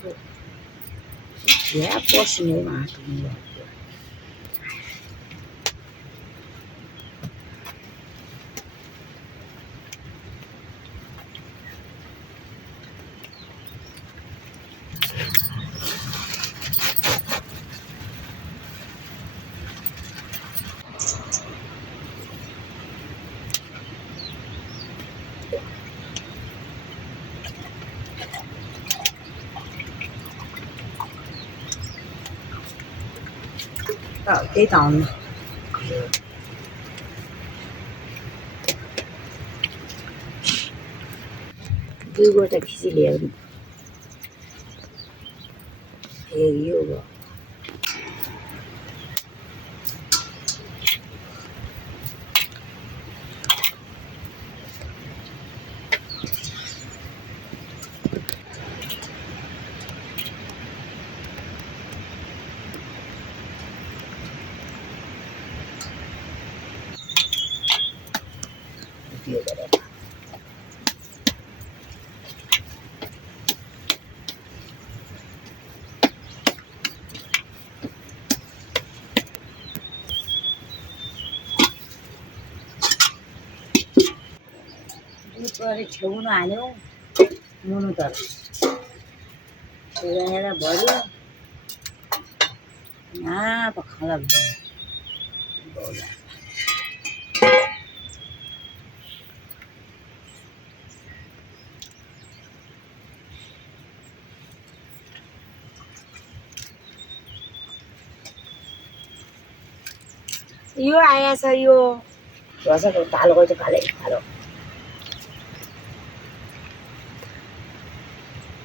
Ya पस्ने माटो त्यही त आउनु दुईवटा खिची ल्यायो नि यो भयो त्यो गरेर दुध गरे छेउनु हाल्यो नुनु त हेरेर भर्यो पखाला यो आएछ यो ढोसाको कालोको चाहिँ कालै कालो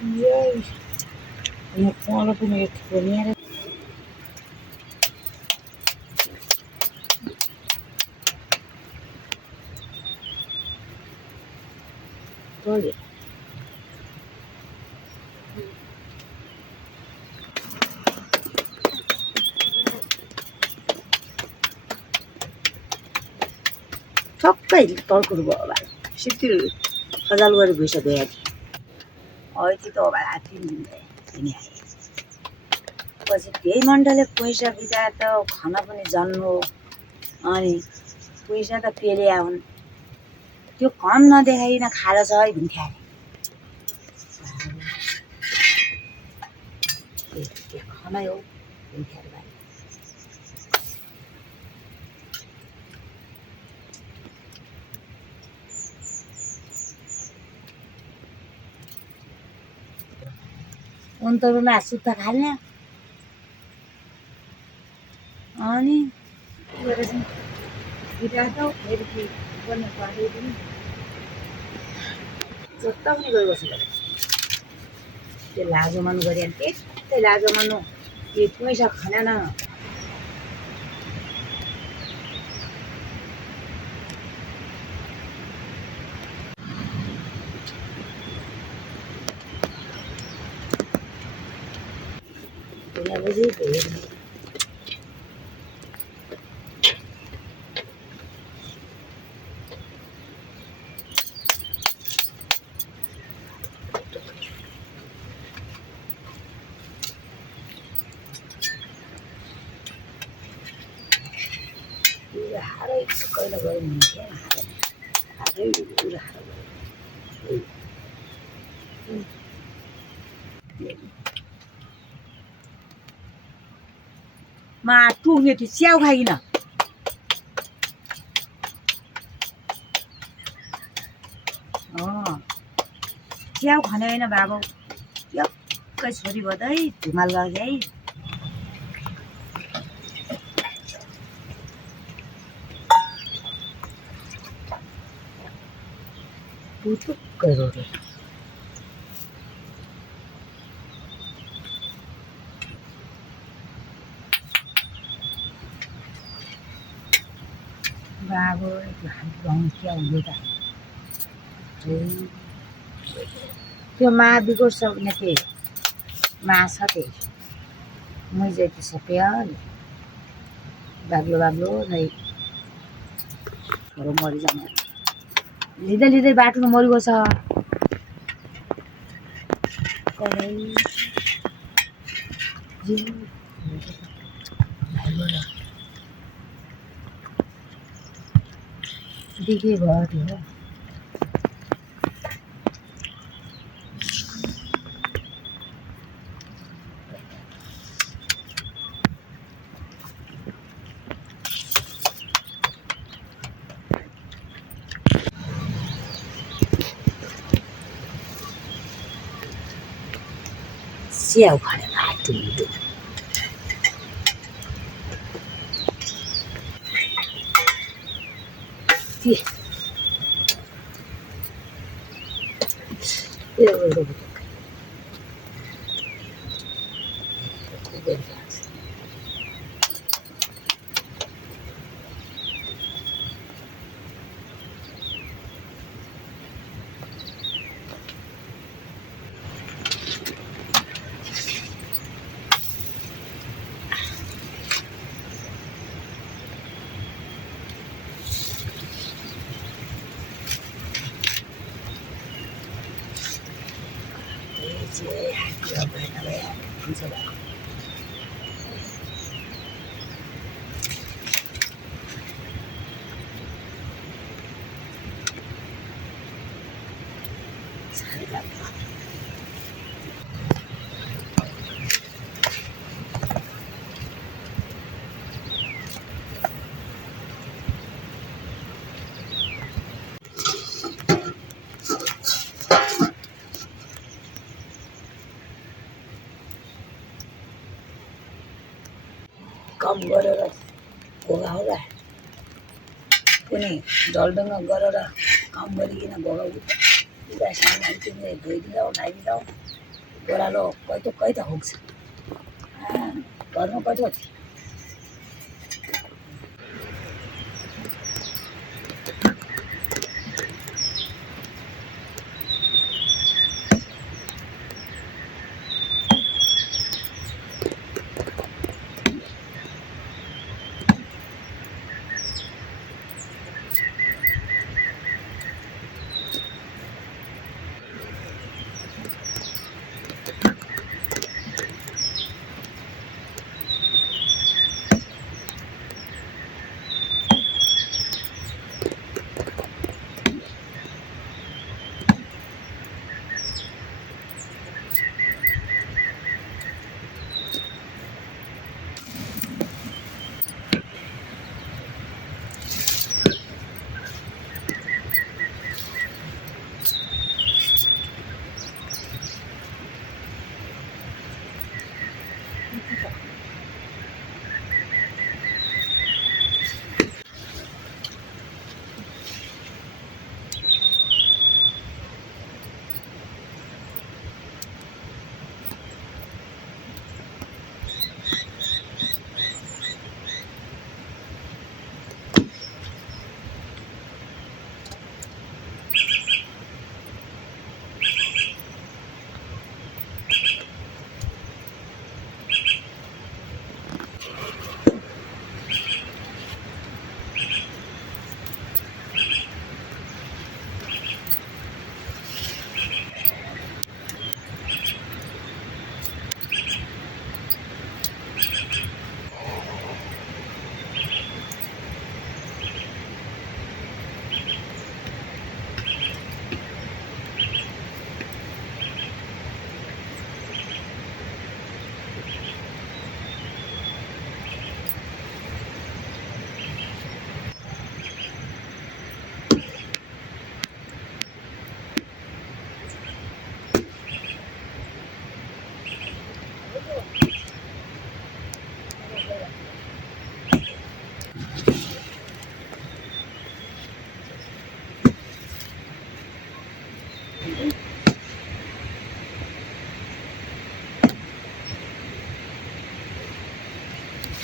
यहाँ पलो पनि यतिको ल्याएर तोड्यो ठक्कै तर्कुर भयो होला सिटी खजाल गरी भइसक्यो यहाँ अहिले त अब हाती दिने आए पछि त्यही मण्डलले पैसा बिता त खाना पनि जन्म अनि पैसा त पेले आउन् त्यो कम नदेखाइकन खाएर छ है भन्थ्यो अरे खाना हो भन्थ्यो अरे उन्तरुमा सुत्ता खाल्ने अनि के गरेछ बिटाउँदा फेरि के गर्ने पार्यो पनि जोत्ता पनि गइबस्छ त्यो लाजो मान्नु गरे अनि त्यस्तै लाजो मान्नु त्यो पैसा खाना बजी हारै कहिले गयो हुन्थ्यो हारै टुङ्गे थियो च्याउ खाइकन च्याउ खाने होइन बाबु एक्कै छोरी भयो त है हिमाल गयो है पुटुक्कै रोटी बाबु हामी क्या हुँदै त त्यो मा बिगोर्छ भने के मा छ त्यही मै चाहिँ सप्या बाग्लो नै छोरो मरिजाने लिँदै बाटोमा मरिगयो छ देखिए बहुत है स्याउ खाने आटो कम गरेर भोगाउँदा कुनै ढलढुङ्गा गरेर काम गरिकन भोगाउँदा लुगा सामान किनेर धोइदिँदा उठाइदिँदा ओह्रालो कैत होक्छ घरमा कैत होती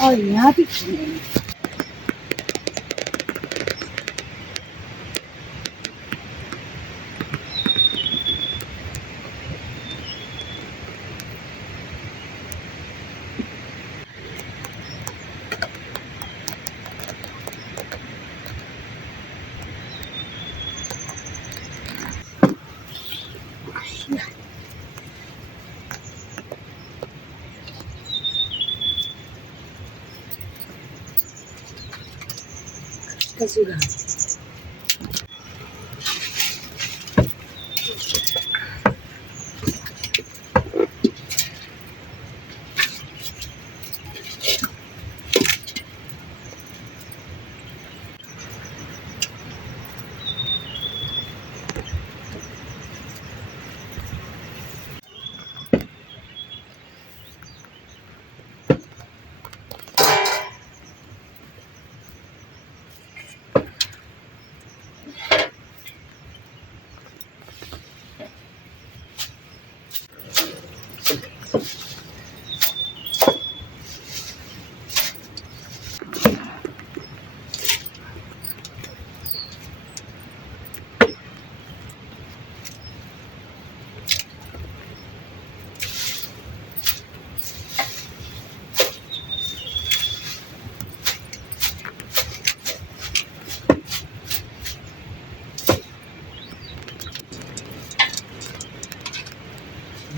और यहाँ भी sudah.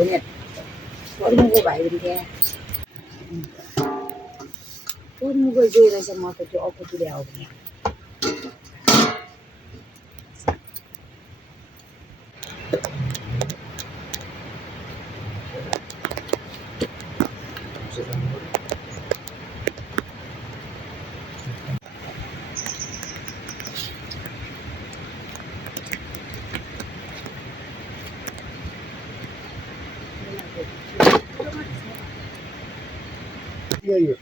Banyak. Kau mau kau bayar dia? Kau mau kau jual rasa mata tu aku tu dia awalnya. यो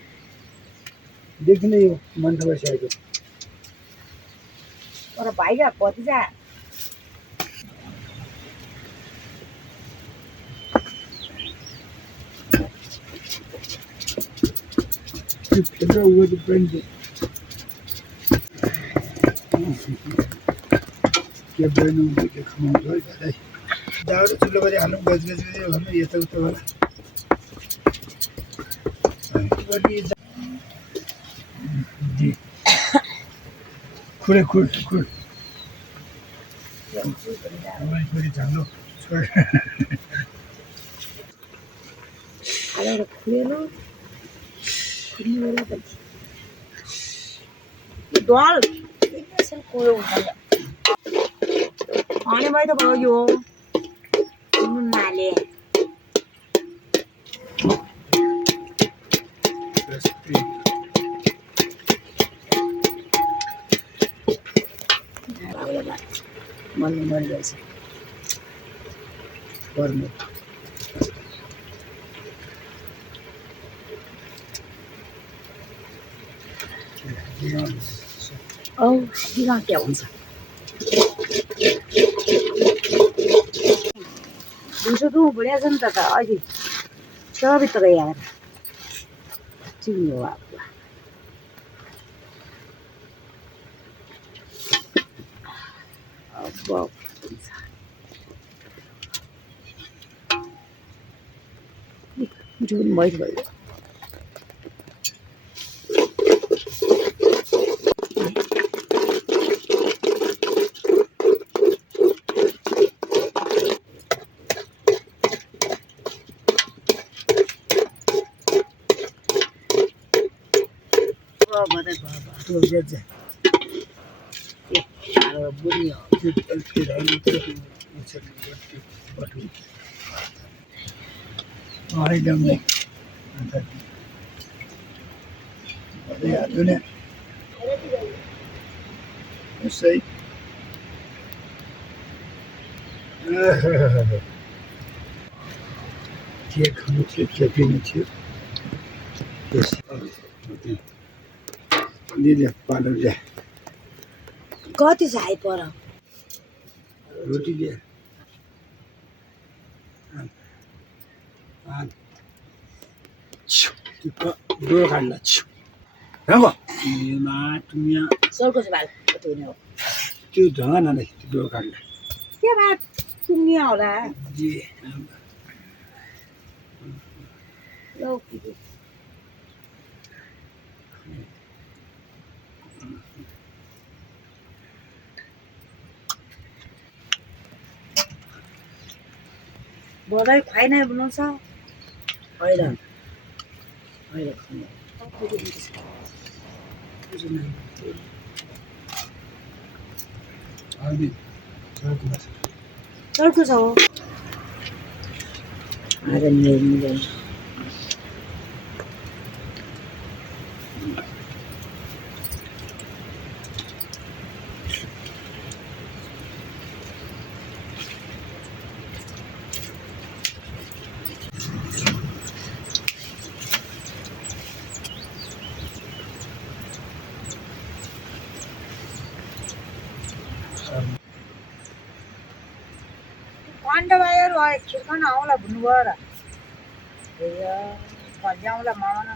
देखिन यो मन बसिरहेको Orang bayar apa tu sah? Filter हुआ तो फ्रेंड के बनो के खानु है भाइ दाउरा चुलो गरी हाल्नु गज गज गज भन्नु यता उता होला खुडे खुड खुड छोरी झालो छोड Ada orang kuliah kuliah apa? Doal, ini asal kuliah apa? Ani bayi tu bawa yo, ini nale. Malu biasa. पर्ने Oh, bilang dia orang sah. Dulu tu boleh asal tak ada, aje. Siapa itu kaya? Cuma apa? Apa? Jun mai bhai बाबा तो जज ये बुनिया के रहने के बटू आई दम ने अरे यार तूने सही के खानु थियो के पिनु थियो यस लिले पालो जा कति चाहिँ पर रोटी ले डोर काट्ला रंगो मा तुमिया सरको चाहिँ भाल कति हुने हो त्यो ढंग न नै डोर काट्ला के बात सुन्ने होला जी लौ कि बधाई खुवाइ नै बनाउँछ अहिले अहिले खाने अहिले चर्को छ चर्को छ हो आज मिलाउनु खिर्खन आउँला भन्नुभयो र भज्याउँला मामा